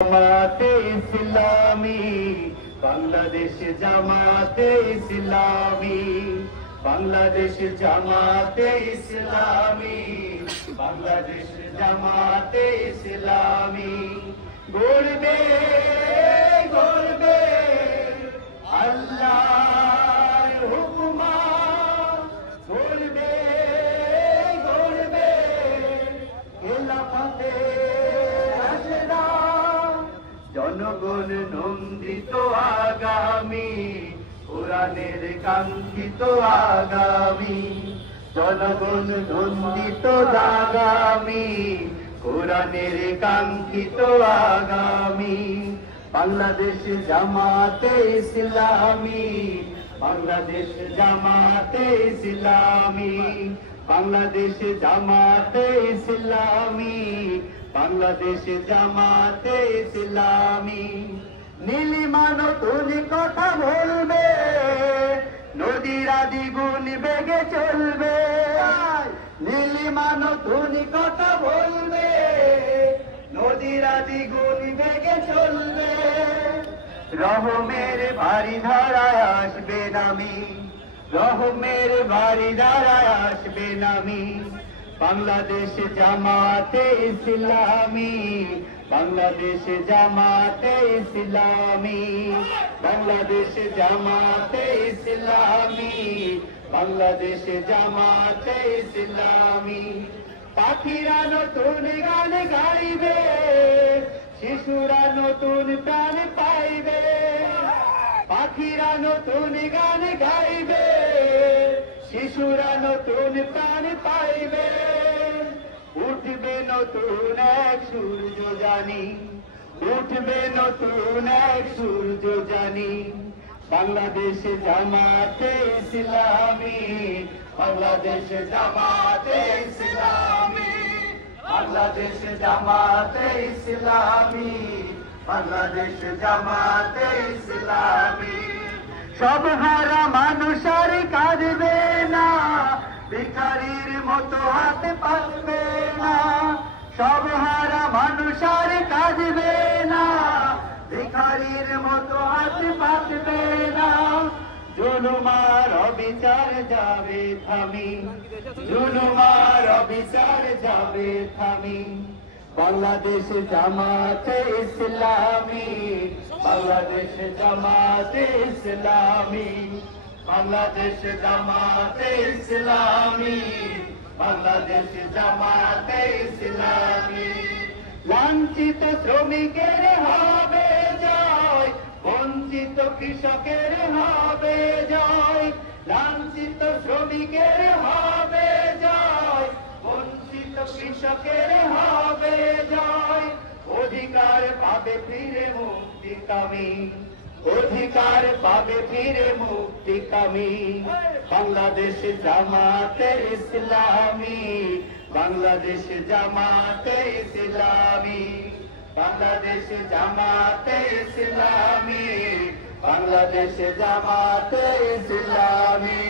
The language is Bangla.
জামাতে ইসলামী বাংলাদেশ জামাতে ইসলামী বাংলাদেশ জামাতে ইসলামী বাংলাদেশ জামাতে ইসলামী গড়বে গড়বে আল্লাহর হুকুমা গড়বে গড়বে খেলাফতে রাশেদা জনগণ নন্দিত আগামী কোরআনের কাঙ্ক্ষিত আগামী জনগণ নন্দিত আগামী কোরআনের কাঙ্ক্ষিত আগামী বাংলাদেশ জামাতে ইসলামী বাংলাদেশ জামাতে ইসলামী বাংলাদেশ জামাতে ইসলামী বাংলাদেশ জামাতে ইসলামী নীলিমা নতুন কথা বলবে নদীরা দ্বিগুণ বেগে চলবে নীলিমা নতুন কথা বলবে নদীরা দ্বিগুণ বেগে চলবে রহমের বাড়ি ধারায় আসবে নামি রহমের বাড়ি ধারায় আসবে নামি বাংলাদেশ জামাতে ইসলামী বাংলাদেশ জামাতে ইসলামী বাংলাদেশ জামাতে ইসলামী বাংলাদেশ জামাতে ইসলামী পাখিরা নতুন গান গাইবে শিশুরা নতুন প্রাণ পাইবে পাখিরা নতুন গান গাইবে শিশুরা নতুন প্রাণ পাইবে উঠবে নতুন এক সূর্য জানি উঠবে নতুন এক সূর্য জানি বাংলাদেশ জামাতে ইসলামী বাংলাদেশ জামাতে ইসলামী বাংলাদেশ জামাতে ইসলামী বাংলাদেশ জামাতে ইসলামী সব হারা মানুষ আর কাঁদবে না ভিখারির মতো হাত পাতবে না সব হারা মানুষ আর কাঁদবে না ভিখারির মতো হাত পাতবে না জুলুমার অবিচার যাবে থামি জুলুমার অবিচার যাবে থামি বাংলাদেশ জামাতে ইসলামী বাংলাদেশ জামাতে ইসলামী বাংলাদেশ জামাতে ইসলামী বাংলাদেশ জামাতে ইসলামী লাঞ্ছিত শ্রমিকের হবে জয় বঞ্চিত কৃষকের হবে জয় লাঞ্ছিত শ্রমিকের হবে জয় বঞ্চিত কৃষকের হবে জয় অধিকার পাবে ফিরে মুক্তিকামী অধিকার পাবে ফিরে মুক্তিকামী বাংলাদেশ জামাতে ইসলামী বাংলাদেশ জামাতে ইসলামী বাংলাদেশ জামাতে ইসলামী বাংলাদেশ জামাতে ইসলামী।